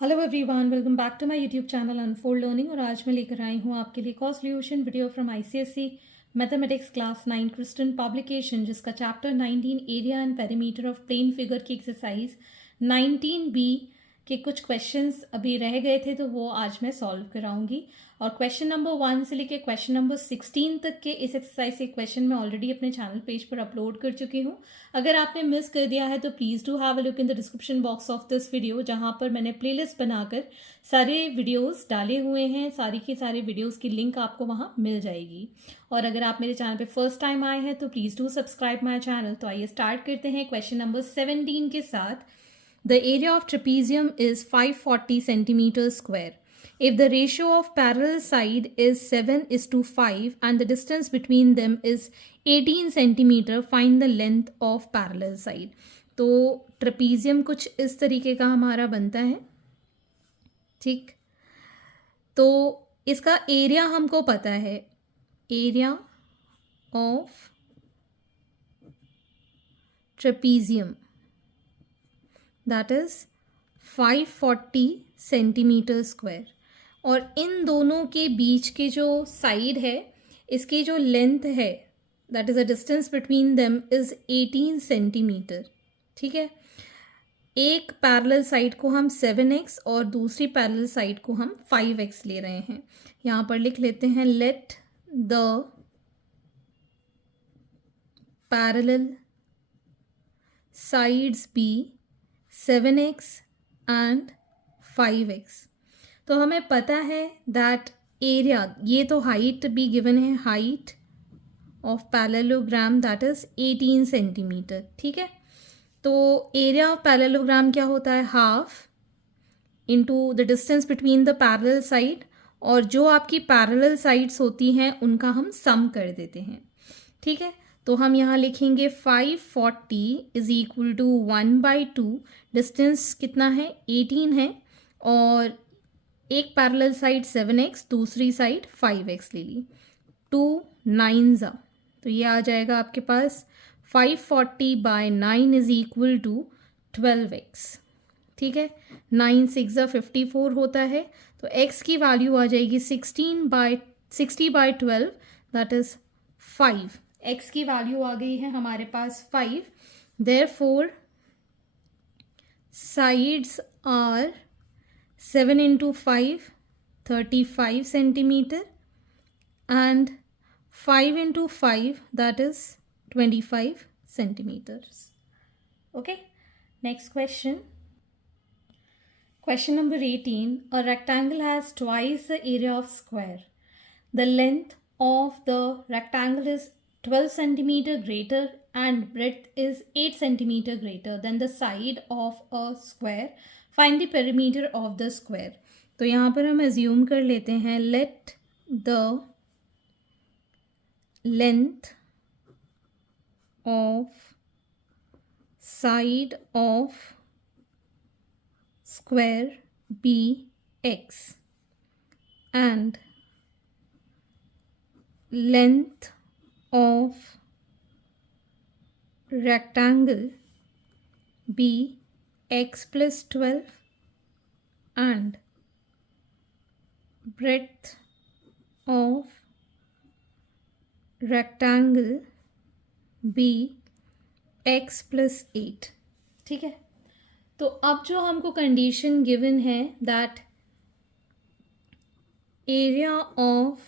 Hello everyone, welcome back to my YouTube channel unfold learning. और आज मैं लेकर आई हूँ आपके लिए cost solution video from ICSE mathematics class 9 Christen publication, जिसका chapter 19 area and perimeter of plane figure की एक्सरसाइज 19B के कुछ क्वेश्चंस अभी रह गए थे, तो वो आज मैं सॉल्व कराऊंगी। और क्वेश्चन नंबर 1 से लेकर क्वेश्चन नंबर 16 तक के इस एक्सरसाइज के क्वेश्चन मैं ऑलरेडी अपने चैनल पेज पर अपलोड कर चुकी हूँ। अगर आपने मिस कर दिया है तो please do have a look in the description box of this video, जहाँ पर मैंने प्लेलिस्ट बनाकर सारे वीडियोस डाले हुए हैं। सारी की सारी वीडियोस की लिंक आपको वहाँ मिल जाएगी। और अगर आप मेरे चैनल पे फर्स्ट टाइम आए हैं तो please do subscribe my channel. तो आइए स्टार्ट करते हैं क्वेश्चन नंबर 17 के साथ। The area of trapezium is 540 centimeters square. If the ratio of parallel side is 7:5 and the distance between them is 18 centimeter, find the length of parallel side. तो trapezium कुछ इस तरीके का हमारा बनता है, ठीक। तो इसका एरिया हमको पता है, area of trapezium that is 540 centimetre square. और इन दोनों के बीच के जो साइड है, इसकी जो लेंथ है, that is a distance between them is 18 centimetre, ठीक है। एक पैरेलल साइड को हम 7x और दूसरी पैरेलल साइड को हम 5x ले रहे हैं। यहाँ पर लिख लेते हैं, let the parallel sides be 7x and 5x। तो हमें पता है दैट एरिया, ये तो हाइट भी गिवन है, height of parallelogram that is 18 centimetre, ठीक है। तो एरिया ऑफ पैरेललोग्राम क्या होता है, half into the distance between the parallel side, और जो आपकी पैरेलल साइड्स होती हैं उनका हम सम कर देते हैं, ठीक है। तो हम यहाँ लिखेंगे 540 इज इक्वल टू 1/2, डिस्टेंस कितना है 18 है, और एक पैरेलल साइड 7x, दूसरी साइड 5x ले ली, 2 9 ज़ा, तो ये आ जाएगा आपके पास 540/9 इज इक्वल टू 12x, ठीक है। 9 6 54 होता है, तो x की वैल्यू आ जाएगी 60/12 दैट इज 5। x की वैल्यू आ गई है हमारे पास 5। Therefore sides are 7 into 5 35 centimeter and 5 into 5 that is 25 centimeters. Okay, next question. Question number 18. A rectangle has twice the area of square. The length of the rectangle is 12 centimeter greater and breadth is 8 centimeter greater than the side of a square. Find the perimeter of the square. तो यहाँ पर हम assume कर लेते हैं, let the length of side of square be x and length of rectangle be x plus 12 and breadth of rectangle be x plus 8, ठीक है। तो अब जो हमको कंडीशन गिवन है that area of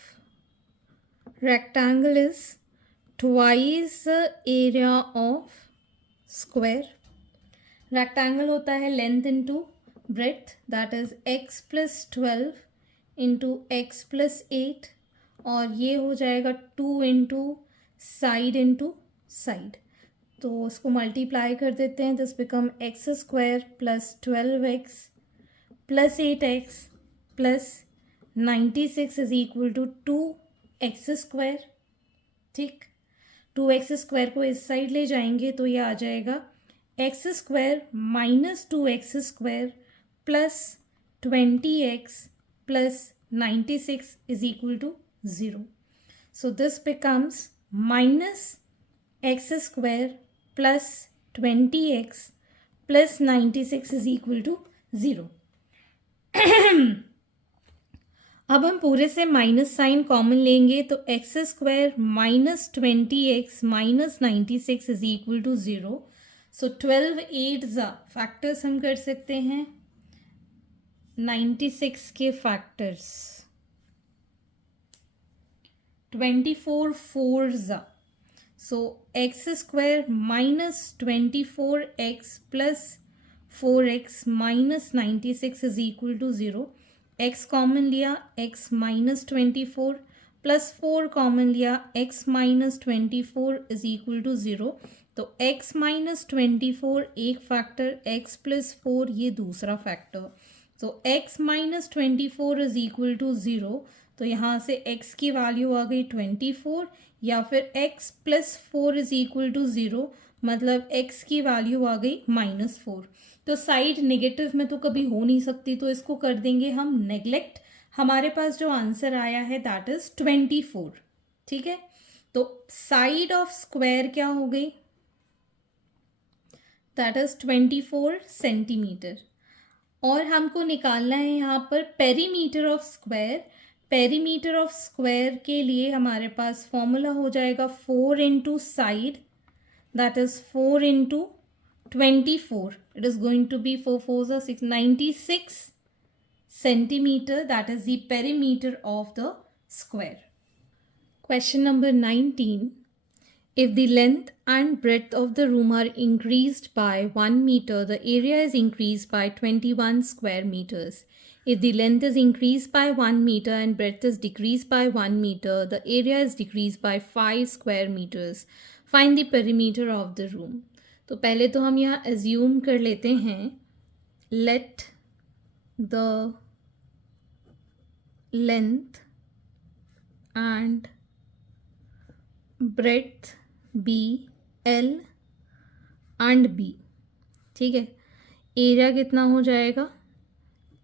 rectangle is twice area of square. Rectangle होता है length into breadth, that is x plus 12 into x plus 8, और ये हो जाएगा 2 इंटू साइड इंटू साइड, तो उसको मल्टीप्लाई कर देते हैं। This become x square plus 12x plus 8x plus 96 is equal to 2x square, ठीक। 2x स्क्वायर को इस साइड ले जाएंगे तो ये आ जाएगा x square minus 2x square plus 20x plus 96 is equal to 0. So this becomes minus x square plus 20x plus 96 is equal to 0. अब हम पूरे से माइनस साइन कॉमन लेंगे तो x square minus 20x minus 96 is equal to 0. So 12 8 factors हम कर सकते हैं 96 के factors 24 4 so x square minus 24x plus 4x minus 96 is equal to 0. x common लिया x माइनस 24 प्लस 4 कॉमन लिया x minus 24 is equal to 0. तो x minus 24 एक factor x plus 4 ये दूसरा factor. So x minus 24 is equal to 0. तो यहाँ से x की वैल्यू आ गई 24 या फिर x plus 4 is equal to 0 मतलब x की वैल्यू आ गई -4. तो साइड नेगेटिव में तो कभी हो नहीं सकती तो इसको कर देंगे हम नेग्लेक्ट. हमारे पास जो आंसर आया है दैट इज 24. ठीक है, तो साइड ऑफ स्क्वायर क्या हो गई दैट इज 24 सेंटीमीटर. और हमको निकालना है यहाँ पर perimeter of square. Perimeter of square के लिए हमारे पास फॉर्मूला हो जाएगा 4 into side that is 4 into 24. It is going to be 4 4s are 6 96 centimeter. That is the perimeter of the square. Question number 19. If the length and breadth of the room are increased by 1 meter, the area is increased by 21 square meters. If the length is increased by 1 meter and breadth is decreased by 1 meter, the area is decreased by 5 square meters. Find the perimeter of the room. तो पहले तो हम यहाँ assume कर लेते हैं let the length and breadth be L and B. ठीक है, एरिया कितना हो जाएगा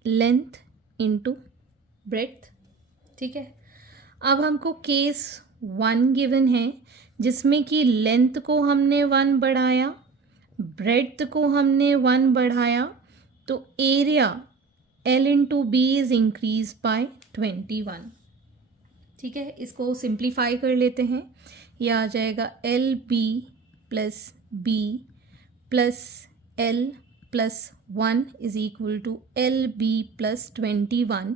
लेंथ इंटू ब्रेड्थ. ठीक है, अब हमको केस 1 गिवन है जिसमें कि लेंथ को हमने 1 बढ़ाया, ब्रेड्थ को हमने 1 बढ़ाया, तो area L into b is increase by 21. ठीक है, इसको सिंप्लीफाई कर लेते हैं. यह आ जाएगा l b plus b plus l plus 1 is equal to l b plus 21.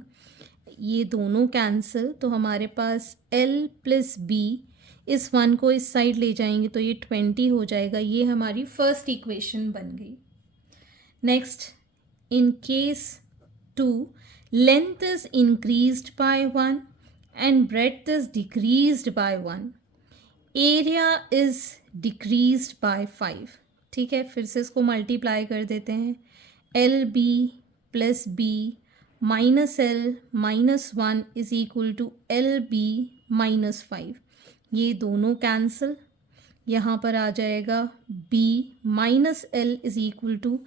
ये दोनों कैंसिल तो हमारे पास L प्लस बी इस 1 को इस साइड ले जाएंगे तो ये 20 हो जाएगा. ये हमारी फर्स्ट इक्वेशन बन गई. Next, in case 2 length is increased by 1 and breadth is decreased bye 1. Area is decreased bye 5. ठीक है, फिर से इसको मल्टीप्लाई कर देते हैं. L b plus b minus l minus 1 is equal to l b minus 5. ये दोनों कैंसिल. यहाँ पर आ जाएगा b minus l is equal to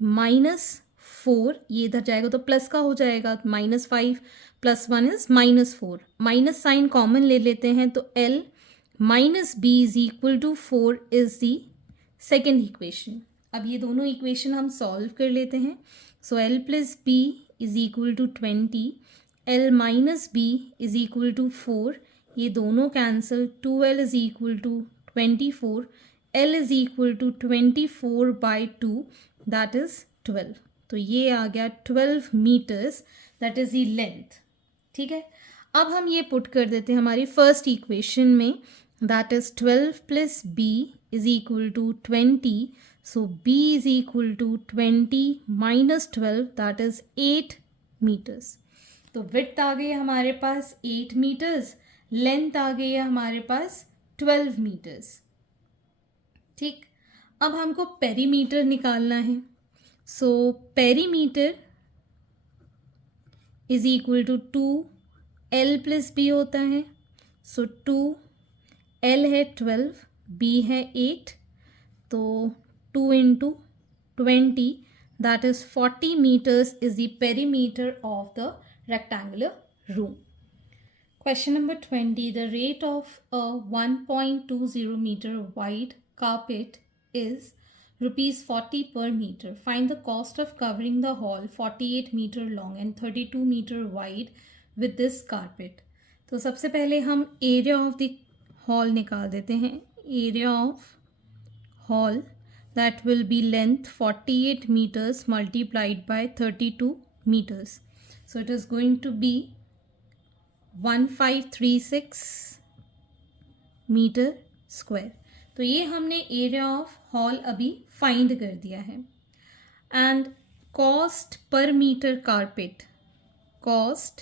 -4. ये इधर जाएगा तो प्लस का हो जाएगा -5 प्लस 1 इज -4. माइनस साइन कॉमन ले लेते हैं तो l minus b is equal to 4 is the second equation. अब ये दोनों इक्वेशन हम सॉल्व कर लेते हैं. So l plus b is equal to 20, l minus b is equal to 4. ये दोनों cancel. 2l is equal to 24, l is equal to 24 by 2 that is 12. तो ये आ गया 12 metres that is the length. ठीक है, अब हम ये पुट कर देते हैं हमारी फर्स्ट इक्वेशन में that is 12 plus b is equal to 20. So b is equal to 20 minus 12 that is 8 metres. तो विड्थ आ गई हमारे पास 8 मीटर्स, लेंथ आ गई है हमारे पास 12 मीटर्स. ठीक, अब हमको पेरीमीटर निकालना है. So perimeter is equal to 2l plus b होता है. सो 2l है 12, b है 8, तो 2 into 20 that is 40 metres is the perimeter of the rectangular room. Question number 20. The rate of a 1.20 meter wide carpet is rupees 40 per meter. Find the cost of covering the hall 48 meter long and 32 meter wide with this carpet. तो सबसे पहले हम area of the hall निकाल देते हैं. Area of hall that will be length 48 meters multiplied by 32 meters. So it is going to be 1536 metre square. तो ये हमने एरिया ऑफ हॉल अभी फाइंड कर दिया है. And cost per metre carpet, cost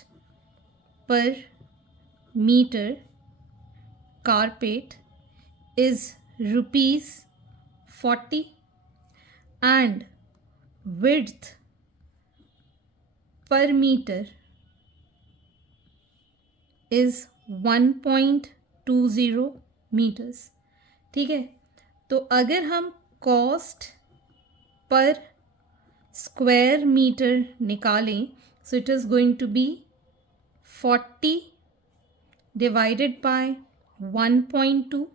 per metre carpet is ₹40 and width per meter is 1.20 meters. ठीक है. तो अगर हम कॉस्ट पर स्क्वायर मीटर निकालें, so it is going to be 40 divided by 1.2.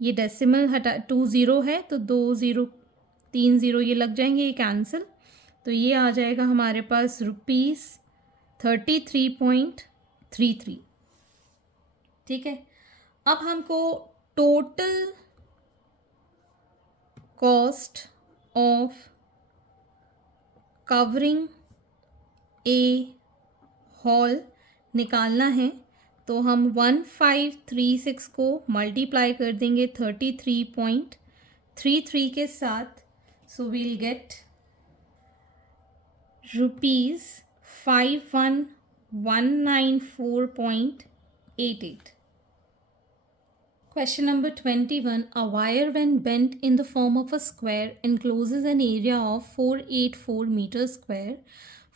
ये डेसिमल हटा 20 है तो 3 0 ये लग जाएंगे, ये कैंसिल. तो ये आ जाएगा हमारे पास ₹33.33. ठीक है. अब हमको total cost of covering A hall निकालना है. तो हम 1536 को मल्टीप्लाई कर देंगे 33.33 के साथ. So we'll get ₹51,194.88. Question number 21. A wire when bent in the form of a square encloses an area of 484 meters square.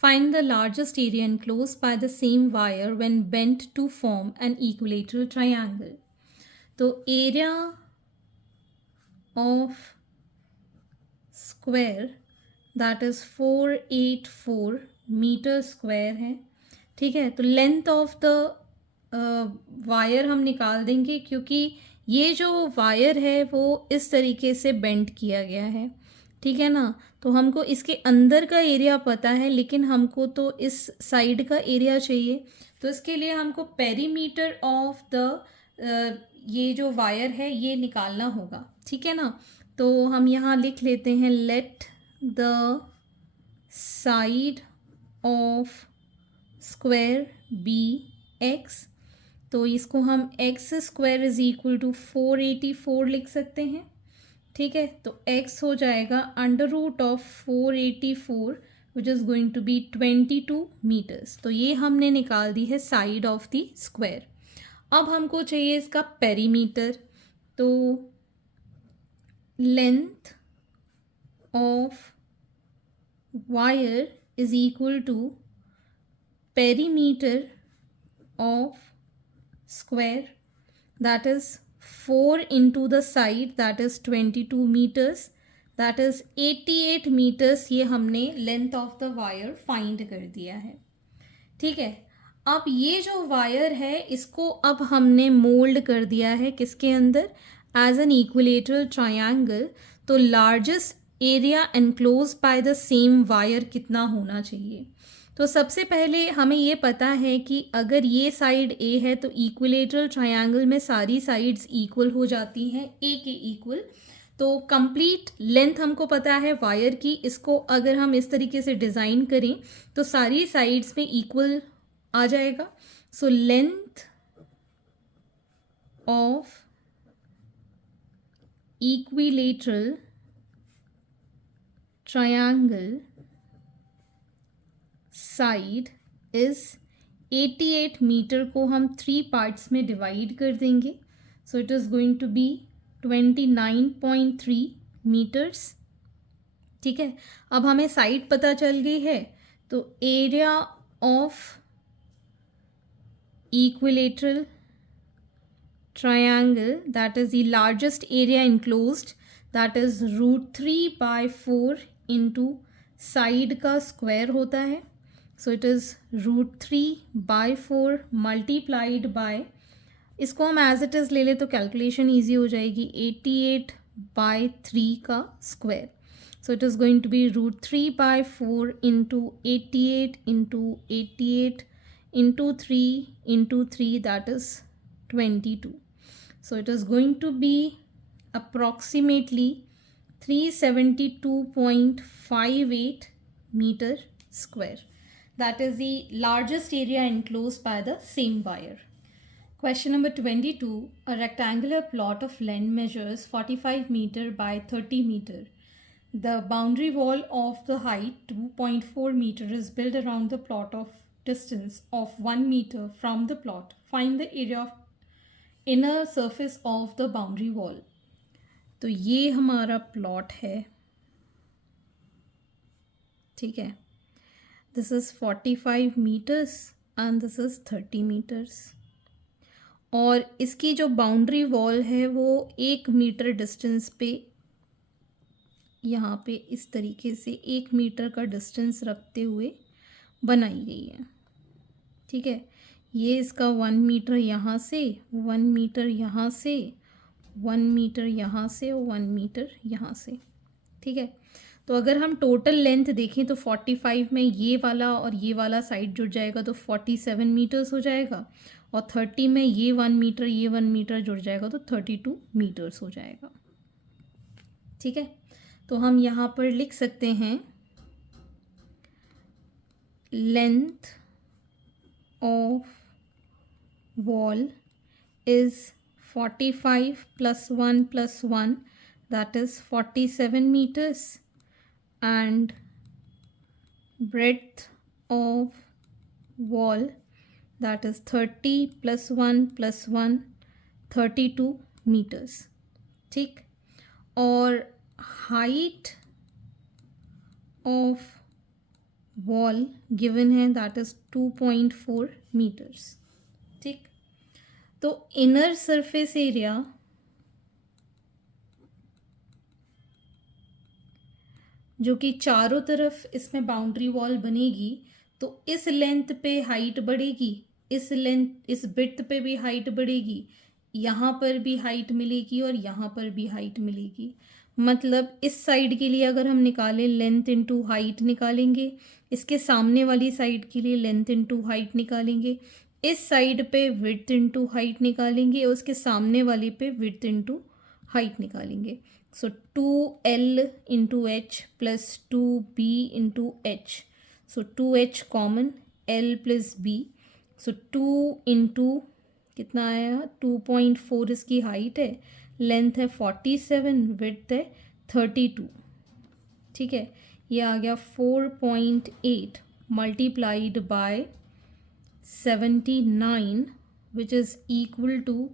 Find the largest area enclosed by the same wire when bent to form an equilateral triangle. तो area of square that is 484 meter square है. ठीक है. तो length of the wire हम निकाल देंगे क्योंकि ये जो वायर है वो इस तरीके से बेंड किया गया है. ठीक है ना. तो हमको इसके अंदर का एरिया पता है लेकिन हमको तो इस साइड का एरिया चाहिए. तो इसके लिए हमको पेरीमीटर ऑफ द ये जो वायर है ये निकालना होगा. ठीक है ना. तो हम यहाँ लिख लेते हैं let the side of square be x. तो इसको हम x square is equal to 484 लिख सकते हैं. ठीक है. तो x हो जाएगा √484 which is going to be 22 metres. तो ये हमने निकाल दी है साइड ऑफ द स्क्वायर. अब हमको चाहिए इसका पेरीमीटर. तो length of wire is equal to perimeter of square, that is 4 into the side, that is 22 meters, that is 88 meters. ये हमने length of the wire find कर दिया है. ठीक है. अब ये जो वायर है इसको अब हमने मोल्ड कर दिया है किसके अंदर, एज एन इक्विलेटरल ट्रायंगल. तो largest area enclose by the same wire कितना होना चाहिए. तो सबसे पहले हमें ये पता है कि अगर ये साइड ए है तो इक्विलेटरल ट्रायंगल में सारी साइड्स इक्वल हो जाती हैं ए के इक्वल. तो कंप्लीट लेंथ हमको पता है वायर की. इसको अगर हम इस तरीके से डिज़ाइन करें तो सारी साइड्स में इक्वल आ जाएगा. So length of equilateral triangle side is 88 metre को हम 3 पार्ट्स में डिवाइड कर देंगे. So it is going to be 29.3 metres. ठीक है. अब हमें साइड पता चल गई है. तो area of equilateral triangle that is the largest area enclosed, that is √3/4 into side का स्क्वायर होता है. सो इट इज़ √3/4 मल्टीप्लाइड बाय, इसको हम एज इट इज़ ले लें तो कैलकुलेशन ईजी हो जाएगी, 88 by 3 का square. So it is going to be root 3 by 4 into 88 into 88 into 3 into 3, that is 22. So it is going to be approximately 372.58 meter square. That is the largest area enclosed by the same wire. Question number 22. A rectangular plot of land measures 45 meter by 30 meter. The boundary wall of the height 2.4 meter is built around the plot of distance of 1 meter from the plot. Find the area of inner surface of the boundary wall. तो ये हमारा plot है, ठीक है. This is 45 metres and this is 30 metres. और इसकी जो boundary wall है वो 1 मीटर डिस्टेंस पे यहाँ पे इस तरीके से 1 मीटर का डिस्टेंस रखते हुए बनाई गई है, ठीक है. ये इसका 1 मीटर यहाँ से, 1 मीटर यहाँ से, 1 मीटर यहाँ से और 1 मीटर यहाँ से, ठीक है. तो अगर हम टोटल लेंथ देखें तो 45 में ये वाला और ये वाला साइड जुड़ जाएगा तो 47 मीटर्स हो जाएगा, और 30 में ये 1 मीटर ये 1 मीटर जुड़ जाएगा तो 32 मीटर्स हो जाएगा, ठीक है. तो हम यहाँ पर लिख सकते हैं length of wall is 45 plus 1 plus 1, that is 47 meters, and breadth of wall, that is 30 plus 1 plus 1, 32 meters, ठीक. और height of wall given है, that is 2.4 meters, ठीक. तो इनर सरफेस एरिया जो कि चारों तरफ इसमें बाउंड्री वॉल बनेगी, तो इस लेंथ पे हाइट बढ़ेगी, इस बिड्थ पे भी हाइट बढ़ेगी, यहाँ पर भी हाइट मिलेगी और यहाँ पर भी हाइट मिलेगी. मतलब इस साइड के लिए अगर हम निकालें लेंथ इंटू हाइट निकालेंगे, इसके सामने वाली साइड के लिए लेंथ इंटू हाइट निकालेंगे, इस साइड पे विड्थ इंटू हाइट निकालेंगे और उसके सामने वाले पे विड्थ इंटू हाइट निकालेंगे. So 2L into H plus 2B into H. So 2H common, L plus B. So 2 into कितना आया, 2.4 इसकी हाइट है, लेंथ है 47, विड्थ है 32, ठीक है. ये आ गया 4.8 multiplied by 79, which is equal to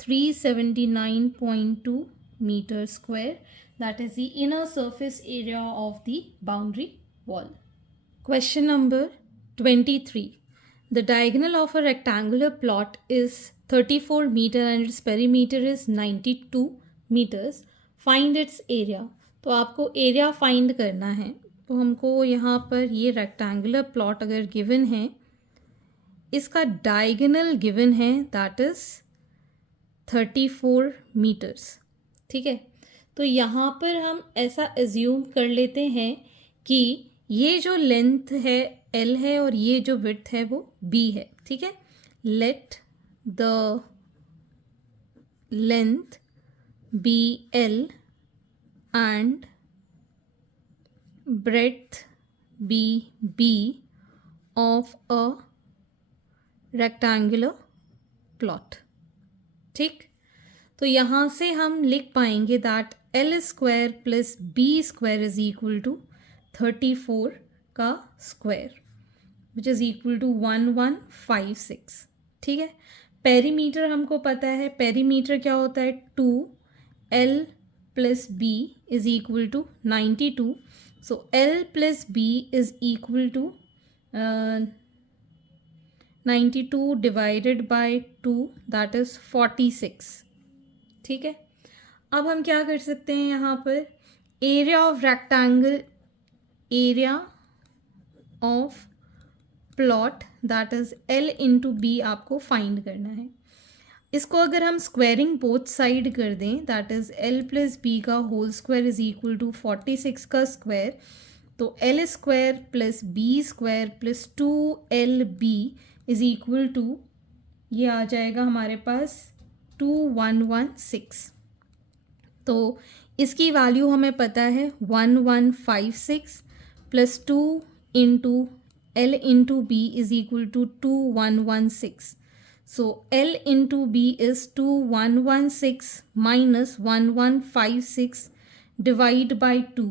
379.2 meter square. That is the inner surface area of the boundary wall. Question number 23. The diagonal of a rectangular plot is 34 meter and its perimeter is 92 meters. Find its area. तो आपको area find करना है. तो हमको यहाँ पर ये rectangular plot अगर गिवन है, इसका डायगोनल गिवन है, दैट इज़ 34 मीटर्स, ठीक है. तो यहाँ पर हम ऐसा एज्यूम कर लेते हैं कि ये जो लेंथ है L है और ये जो विड्थ है वो B है, ठीक है. Let the length be L and breadth be B of a rectangular plot, ठीक. तो यहाँ से हम लिख पाएंगे that L square plus B square is equal to 34 का square, which is equal to 1156, ठीक है. पेरीमीटर हमको पता है, पेरीमीटर क्या होता है, 2L plus B is equal to 92. So L plus B is equal to 92 divided by 2, that is 46, ठीक है. अब हम क्या कर सकते हैं यहाँ पर, area of rectangle, area of plot that is L into B आपको फाइंड करना है. इसको अगर हम स्क्वायरिंग बोथ साइड कर दें, that is L plus B का whole square is equal to 46 का स्क्वायर, तो L square plus B square plus 2LB is equal to, ये आ जाएगा हमारे पास 2116। तो इसकी वैल्यू हमें पता है 1156 plus 2 into l into b is equal to 2116. So L into B is 2116 minus 1156 divide by 2,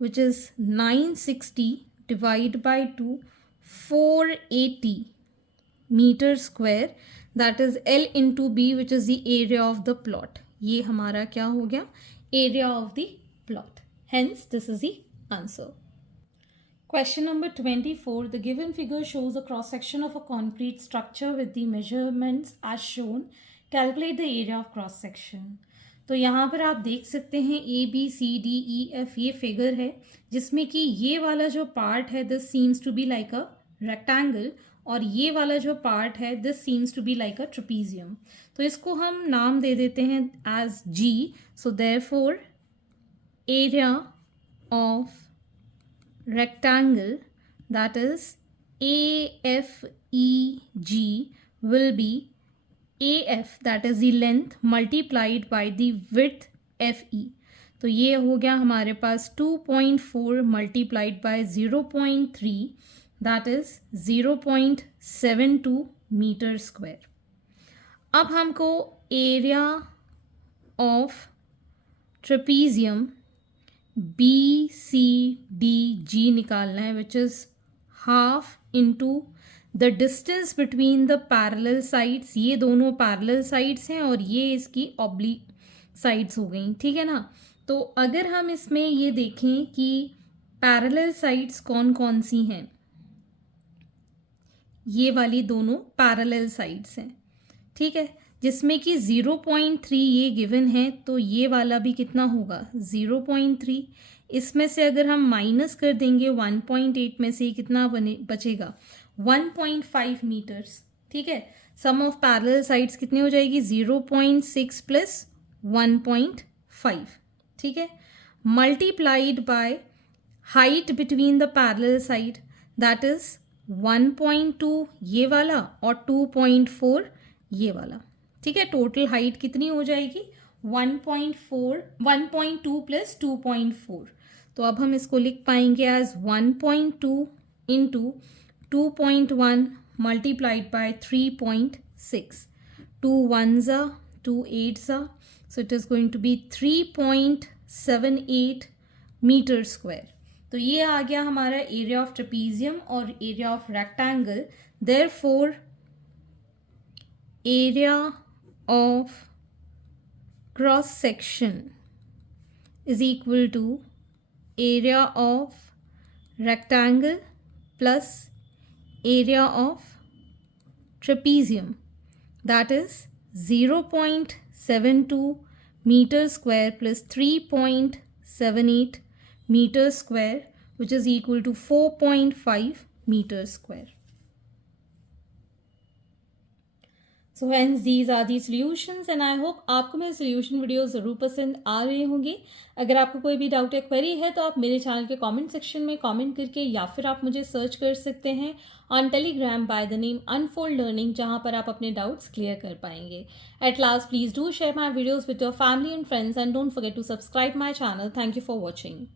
which is 960 divide by 2, 480 meter square. That is L into B, which is the area of the plot. ये हमारा क्या हो गया? Area of the plot. Hence, this is the answer. Question number 24. The given figure shows a cross-section of a concrete structure with the measurements as shown. Calculate the area of cross-section. तो यहाँ पर आप देख सकते हैं ABCDEF ये figure है जिसमें कि ये वाला जो पार्ट है this seems to be like a rectangle और ये वाला जो पार्ट है this seems to be like a trapezium. तो इसको हम नाम दे देते हैं as G. So therefore area of rectangle, that is AFEG, will be AF, that is the length multiplied by the width FE. तो ये हो गया हमारे पास 2.4 multiplied by 0.3, that is 0.72 metre square. अब हमको एरिया ऑफ ट्रेपीजियम BCDG निकालना है, which is half into the distance between the parallel sides. ये दोनों पैरेलल साइड्स हैं और ये इसकी ऑब्लिक साइड्स हो गई, ठीक है ना. तो अगर हम इसमें ये देखें कि पैरेलल साइड्स कौन कौन सी हैं, ये वाली दोनों पैरेलल साइड्स हैं, ठीक है, जिसमें कि 0.3 ये गिवन है. तो ये वाला भी कितना होगा 0.3. इसमें से अगर हम माइनस कर देंगे 1.8 में से कितना बचेगा 1.5 मीटर्स, ठीक है. सम ऑफ पैरेलल साइड्स कितनी हो जाएगी 0.6 प्लस 1.5, ठीक है, multiplied by height between the parallel side that is 1.2 ये वाला और 2.4 ये वाला, ठीक है. टोटल हाइट कितनी हो जाएगी 1.2 प्लस 2.4. तो अब हम इसको लिख पाएंगे as 1.2 into 2.1 multiplied by 3.6. 2 1s are 2 8s are, so it is going to be 3.78 metre square. तो ये आ गया हमारा एरिया ऑफ ट्रेपीजियम और area of rectangle. Therefore area of cross section is equal to area of rectangle plus area of trapezium, that is 0.72 meter square plus 3.78 meter square, which is equal to 4.5 meter square. So hence these are the solutions and I hope आपको मेरे solution video ज़रूर पसंद आ रही होंगी. अगर आपको कोई भी डाउट या क्वेरी है तो आप मेरे चैनल के कमेंट सेक्शन में कमेंट करके या फिर आप मुझे सर्च कर सकते हैं on Telegram by the name Unfold Learning, जहां पर आप अपने डाउट्स क्लियर कर पाएंगे. At last please do share my videos with your family and friends and don't forget to subscribe my channel. Thank you for watching.